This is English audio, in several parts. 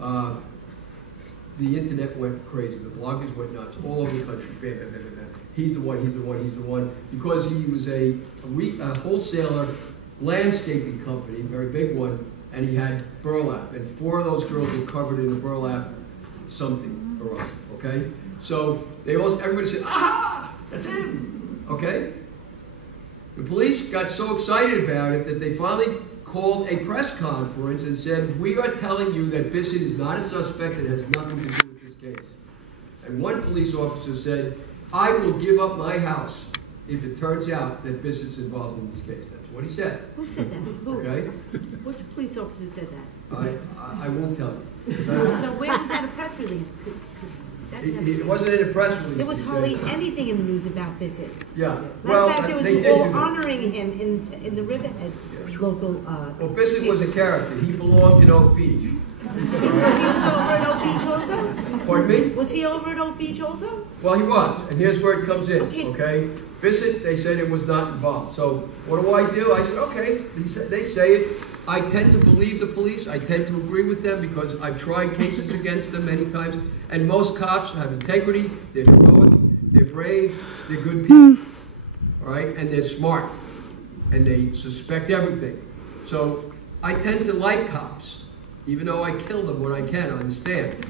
the internet went crazy. The bloggers went nuts all over the country. Bam, bam, bam, bam, bam. He's the one, he's the one, he's the one. Because he was a wholesaler landscaping company, very big one, and he had burlap. And 4 of those girls were covered in a burlap something or other, okay? So everybody said, aha, that's him, okay? The police got so excited about it that they finally called a press conference and said, we are telling you that Bissett is not a suspect and has nothing to do with this case. And one police officer said, I will give up my house if it turns out that Bissett's involved in this case. That's what he said. Who said that? Who? Okay? Which police officer said that? I won't tell you. So where was that a press release? It wasn't in a press release. There was hardly anything in the news about Bissett. Yeah. Well, in fact, there was all honoring him in the Riverhead local. Well, Bissett was a character. He belonged in Oak Beach. So he was over at Oak Beach also? Pardon me? Was he over at Oak Beach also? Well, he was, and here's where it comes in, Okay. okay? Bissett, they said it was not involved. So what do? I said, okay, they say it. I tend to believe the police. I tend to agree with them because I've tried cases against them many times. And most cops have integrity, they're heroic, they're brave, they're good people, all right? And they're smart, and they suspect everything. So I tend to like cops, even though I kill them when I can, I understand,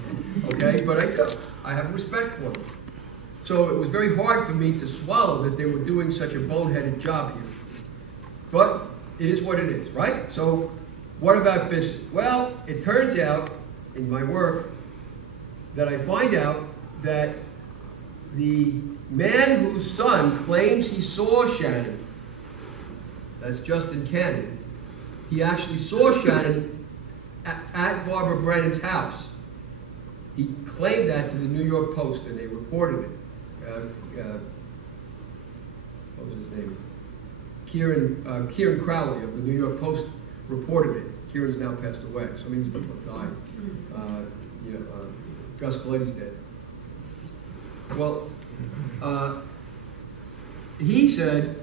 okay? But I do. I have respect for them. So it was very hard for me to swallow that they were doing such a boneheaded job here. But it is what it is, right? So what about Bissett? Well, it turns out, in my work, that I find out that the man whose son claims he saw Shannon, that's Justin Cannon, he actually saw Shannon at Barbara Brennan's house. He claimed that to the New York Post, and they reported it. What was his name? Kieran Crowley of the New York Post reported it. Kieran's now passed away. So many people have died. Gus Glade's dead. Well, he said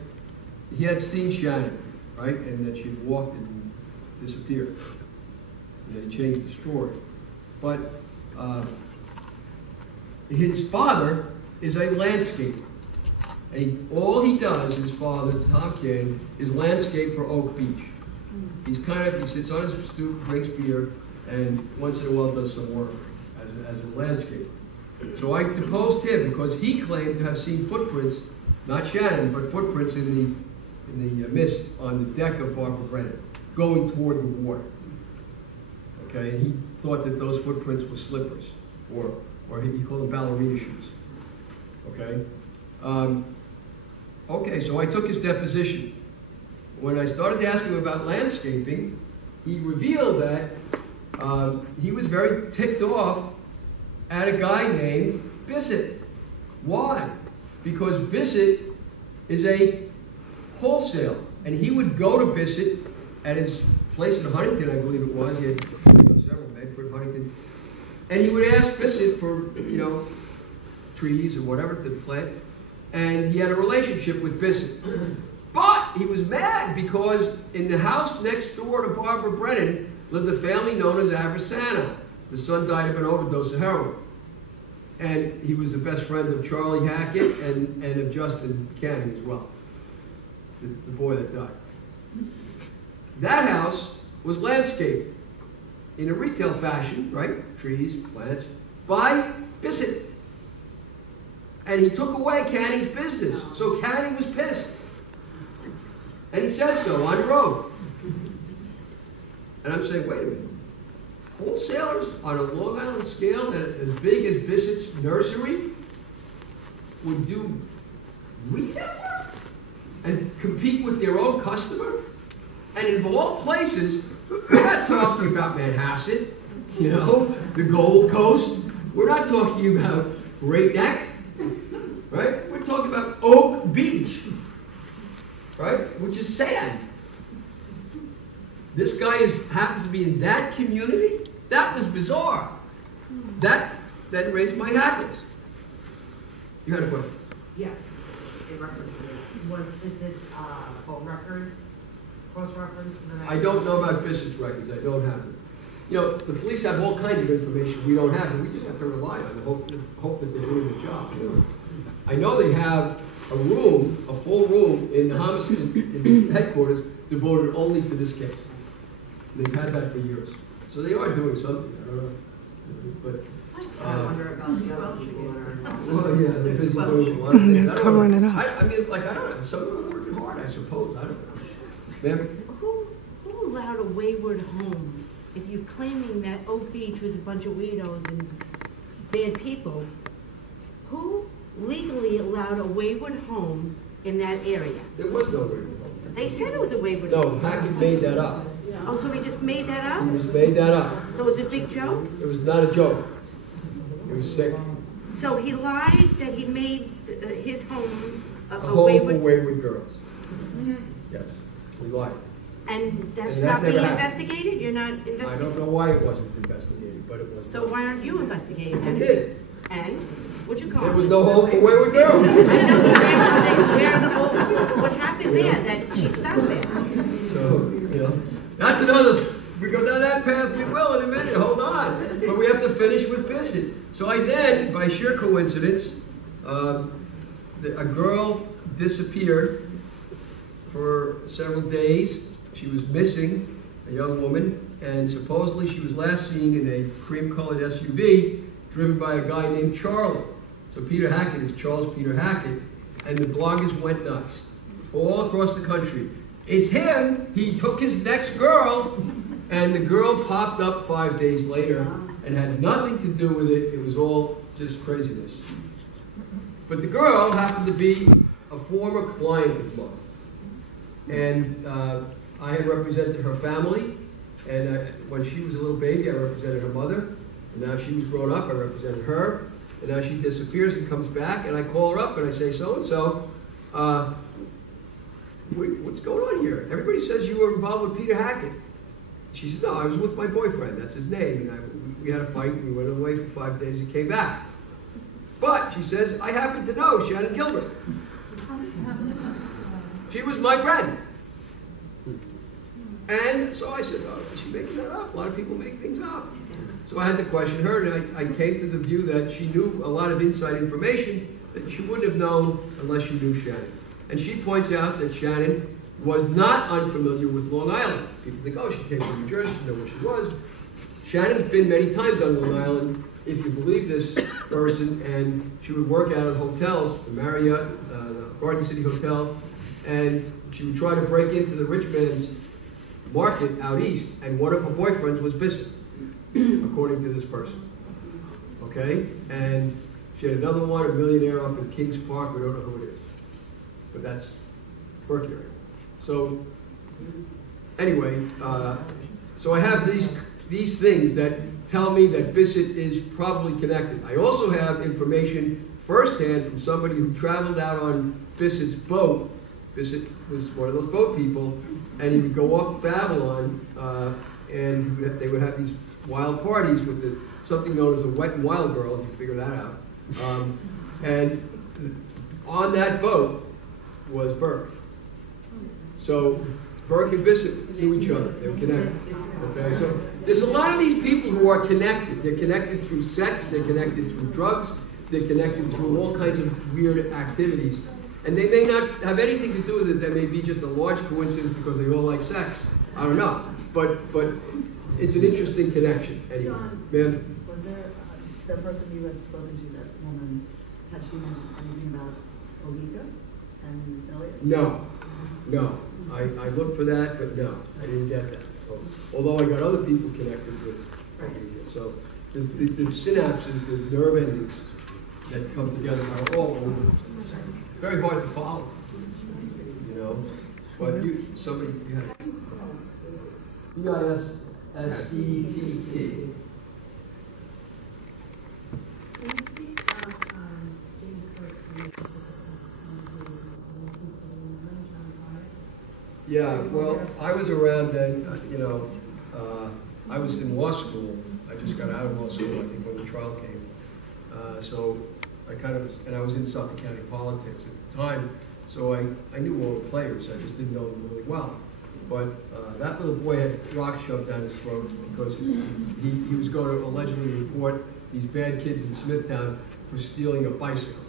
he had seen Shannon, right, and that she'd walked and disappeared. And he changed the story. But his father is a landscaper. And all he does, his father, Tom Cannon, is landscape for Oak Beach. He sits on his stoop, drinks beer, and once in a while does some work as a landscaper. So I deposed him because he claimed to have seen footprints, not Shannon, but footprints in the mist on the deck of Barbara Brennan, going toward the water. Okay, and he thought that those footprints were slippers, or he called them ballerina shoes. Okay. Okay, so I took his deposition. When I started to ask him about landscaping, he revealed that he was very ticked off at a guy named Bissett. Why? Because Bissett is a wholesale, and he would go to Bissett at his place in Huntington, I believe it was. He had several, Medford, Huntington, and he would ask Bissett for trees or whatever to plant. And he had a relationship with Bissett. But he was mad because in the house next door to Barbara Brennan lived a family known as Aversano. The son died of an overdose of heroin. And he was the best friend of Charlie Hackett and of Justin Cannon as well, the boy that died. That house was landscaped in a retail fashion, right? Trees, plants, by Bissett. And he took away Canning's business. So Canning was pissed. And he says so on the road. And I'm saying, wait a minute. Wholesalers on a Long Island scale that as big as Bissett's nursery would do retail work and compete with their own customer? And in all places, we're not talking about Manhasset, the Gold Coast. We're not talking about Great Neck. Right? We're talking about Oak Beach, right? Which is sand. This guy happens to be in that community? That was bizarre. That raised my hackles. You had a question? Yeah. It references, was Bissett's phone records cross-referenced? I don't know about Bissett's records. I don't have them. you know, the police have all kinds of information we don't have, and we just have to rely on and hope that they're doing the job, you know. I know they have a room, a full room in the homicide, in the headquarters devoted only to this case. And they've had that for years. So they are doing something, I don't know. But, I wonder about the other people that are involved. well, yeah, they're busy doing a lot of things. They're covering it up. I mean, like, I don't know, some of them are working hard, I suppose, I don't know. Ma'am? Who allowed a wayward home? If you're claiming that Oak Beach was a bunch of weirdos and bad people, who legally allowed a wayward home in that area? There was no wayward home. They said it was a wayward No, home. Hackett made that up. Oh, so he just made that up? He just made that up. So it was a big joke? It was not a joke. It was sick. So he lied that he made his home A a home for wayward... wayward girls. Yes, we lied. And that's And that not being never happened. investigated? You're not I investigating? don't know why it wasn't investigated, but it was. So why aren't you investigating I that? did. And? What'd you call There it? was no home for wayward girls. I know, what happened there, that she stopped there? So, you know, that's another, we go down that path, we will in a minute, hold on. But we have to finish with Bissett. So I then, by sheer coincidence, a girl disappeared for several days. She was missing, a young woman, and supposedly she was last seen in a cream-colored SUV driven by a guy named Charlie. So Peter Hackett is Charles Peter Hackett, and the bloggers went nuts all across the country. It's him, he took his next girl, and the girl popped up 5 days later and had nothing to do with it. It was all just craziness. But the girl happened to be a former client of mine. And I had represented her family, and when she was a little baby, I represented her mother. And now she was grown up, I represented her. And now she disappears and comes back, and I call her up and I say, so-and-so, what's going on here? Everybody says you were involved with Peter Hackett. She says, no, I was with my boyfriend, that's his name. And we had a fight, and we went away for 5 days and came back. But, she says, I happen to know Shannon Gilbert. She was my friend. And so I said, oh, is she making that up? A lot of people make things up. So I had to question her, and I came to the view that she knew a lot of inside information that she wouldn't have known unless she knew Shannon. And she points out that Shannon was not unfamiliar with Long Island. People think, oh, she came from New Jersey, she knew where she was. Shannon's been many times on Long Island, if you believe this person, and she would work out of hotels, the Marriott, the Garden City Hotel, and she would try to break into the rich man's market out east, and one of her boyfriends was Bissett, according to this person. Okay? And she had another one, a millionaire up in Kings Park, we don't know who it is. But that's Mercury. So, anyway, so I have these things that tell me that Bissett is probably connected. I also have information firsthand from somebody who traveled out on Bissett's boat. Bissett was one of those boat people, and he would go off to Babylon, and they would have these wild parties with something known as a wet and wild girl, if you figure that out. And on that boat was Burke. So Burke and Bissett knew each other. They were connected. Okay, so there's a lot of these people who are connected. They're connected through sex. They're connected through drugs. They're connected through all kinds of weird activities. And they may not have anything to do with it. That may be just a large coincidence because they all like sex. I don't know. But it's an interesting connection. Anyway, John, ma'am? was there, the person you had spoken to, that woman, had she mentioned anything about Olika and Elliot? No. I looked for that, but no, I didn't get that. So, although I got other people connected with Olika. So the synapses, the nerve endings that come together are all over. It's very hard to follow, you know. But you had B-I-S-S-E-T-T. Can you speak of James Burke? Yeah, well, I was around then, you know, I was in law school. I just got out of law school, I think, when the trial came. So I and I was in Suffolk County politics at the time, so I knew all the players, I just didn't know them really well. But that little boy had rocks shoved down his throat because he was going to allegedly report these bad kids in Smithtown for stealing a bicycle.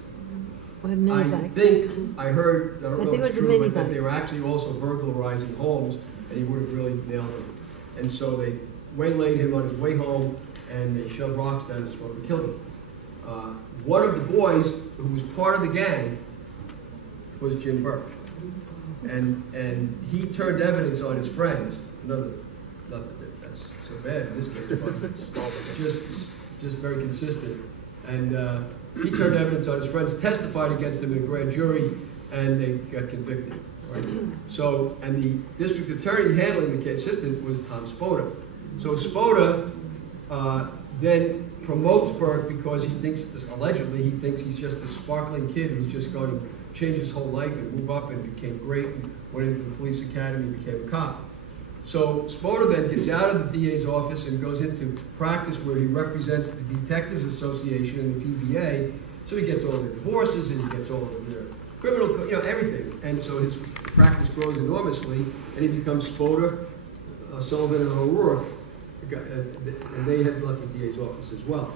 I think, I heard, I don't know if it's true, but that they were actually also burglarizing homes, and he would have really nailed them. And so they waylaid him on his way home, and they shoved rocks down his throat and killed him. One of the boys who was part of the gang was Jim Burke. And he turned evidence on his friends. Not that that's so bad in this case, but just very consistent. And he turned evidence on his friends, testified against him in a grand jury, and they got convicted. Right? So, and the district attorney handling the case, assistant, was Tom Spoda. So Spoda then promotes Burke because he thinks, allegedly, he thinks he's just a sparkling kid who's just going to change his whole life and move up and became great and went into the police academy and became a cop. So Spoda then gets out of the DA's office and goes into practice where he represents the Detectives Association and the PBA. So he gets all their divorces and he gets all of their criminal, everything. And so his practice grows enormously, and he becomes Spoda, Sullivan, and O'Rourke. And they had left the DA's office as well.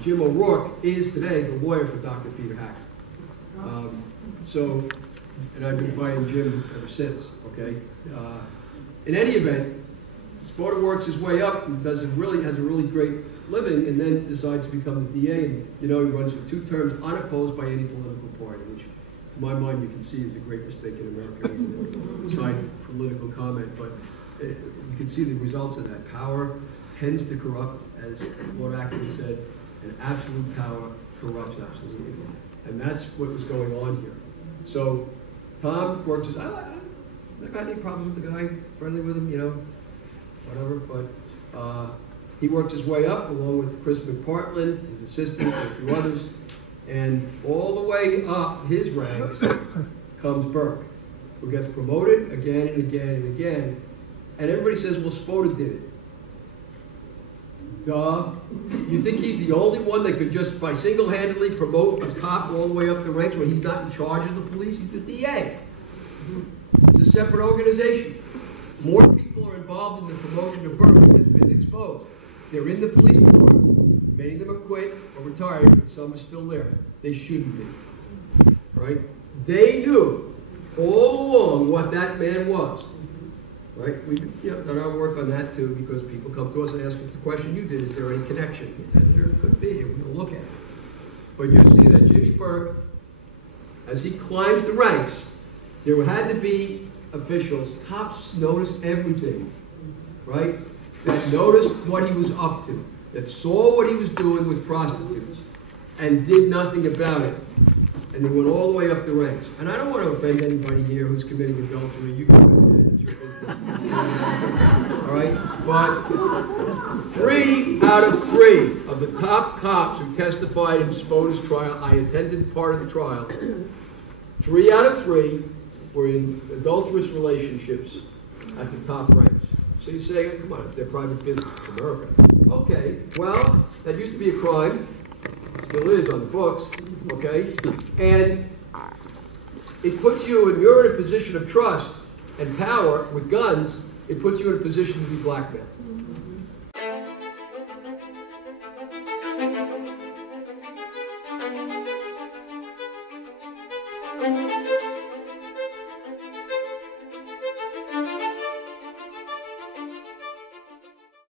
Jim O'Rourke is today the lawyer for Dr. Peter Hackett. And I've been fighting Jim ever since, okay? In any event, Spoda works his way up and has a really great living, and then decides to become the DA. And he runs for 2 terms unopposed by any political party, which, to my mind, you can see is a great mistake in America, isn't it? Side political comment, but you can see the results of that. Power tends to corrupt, as Lord Acton said, and absolute power corrupts absolutely. And that's what was going on here. So Tom works his, I never had any problems with the guy, friendly with him, whatever, but he works his way up along with Chris McPartland, his assistant, and a few others, and all the way up his ranks comes Burke, who gets promoted again and again and again, and everybody says, well, Spoda did it. Duh. You think he's the only one that could just, by single-handedly, promote a cop all the way up the ranks when he's not in charge of the police? He's the DA. It's a separate organization. More people are involved in the promotion of Burke than has been exposed. They're in the police department. Many of them are quit or retired, but some are still there. They shouldn't be. Right? They knew all along what that man was. Right? We've done our work on that too, because people come to us and ask us the question you did: is there any connection? And there could be, and we'll look at it. But you see that Jimmy Burke, as he climbs the ranks, there had to be officials, cops noticed everything, right? That noticed what he was up to, that saw what he was doing with prostitutes, and did nothing about it. And they went all the way up the ranks. And I don't want to offend anybody here who's committing adultery. You can commit it, it's your business. All right? But 3 out of 3 of the top cops who testified in Spoda's trial, I attended part of the trial, 3 out of 3 were in adulterous relationships at the top ranks. So you say, come on, it's their private business, it's America. Okay, well, that used to be a crime. It still is on the books, okay? And it puts you, and you're in a position of trust and power with guns, it puts you in a position to be blackmailed.